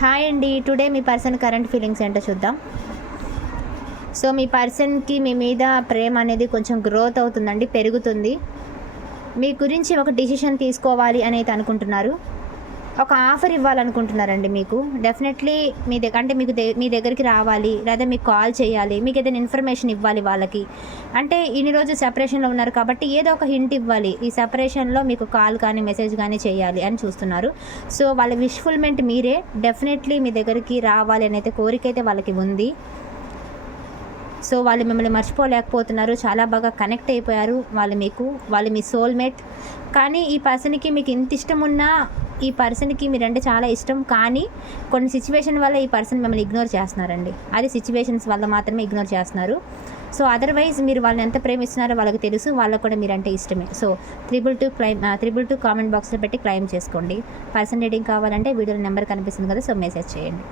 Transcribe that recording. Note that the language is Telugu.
హాయ్ అండి. టుడే మీ పర్సన్ కరెంట్ ఫీలింగ్స్ ఏంటో చూద్దాం. సో మీ పర్సన్కి మీ మీద ప్రేమ అనేది కొంచెం గ్రోత్ అవుతుందండి, పెరుగుతుంది. మీ గురించి ఒక డిసిషన్ తీసుకోవాలి అనేది అనుకుంటున్నారు. ఒక ఆఫర్ ఇవ్వాలనుకుంటున్నారండి మీకు. డెఫినెట్లీ మీ దగ్గరికి రావాలి, లేదా మీకు కాల్ చేయాలి, మీకు ఏదైనా ఇన్ఫర్మేషన్ ఇవ్వాలి వాళ్ళకి. అంటే ఇన్ని రోజులు సెపరేషన్లో ఉన్నారు కాబట్టి ఏదో ఒక హింట్ ఇవ్వాలి. ఈ సెపరేషన్లో మీకు కాల్ కానీ మెసేజ్ కానీ చేయాలి అని చూస్తున్నారు. సో వాళ్ళ విష్ఫుల్మెంట్ మీరే. డెఫినెట్లీ మీ దగ్గరికి రావాలి అనేది కోరిక అయితే వాళ్ళకి ఉంది. సో వాళ్ళు మిమ్మల్ని మర్చిపోలేకపోతున్నారు. చాలా బాగా కనెక్ట్ అయిపోయారు వాళ్ళు మీ సోల్మేట్. కానీ ఈ పర్సన్కి మీకు ఇంత ఇష్టం ఉన్నా, ఈ పర్సన్కి మీరంటే చాలా ఇష్టం, కానీ కొన్ని సిచ్యువేషన్ వల్ల ఈ పర్సన్ మిమ్మల్ని ఇగ్నోర్ చేస్తున్నారండి. అది సిచ్యువేషన్స్ వల్ల మాత్రమే ఇగ్నోర్ చేస్తున్నారు. సో అదర్వైజ్ మీరు వాళ్ళని ఎంత ప్రేమిస్తున్నారో వాళ్ళకి తెలుసు, వాళ్ళకు కూడా మీరంటే ఇష్టమే. సో 322 కామెంట్ బాక్స్లో పెట్టి క్లైమ్ చేసుకోండి. పర్సన్ రీడింగ్ కావాలంటే వీడియోలో నెంబర్ కనిపిస్తుంది కదా, సో మెసేజ్ చేయండి.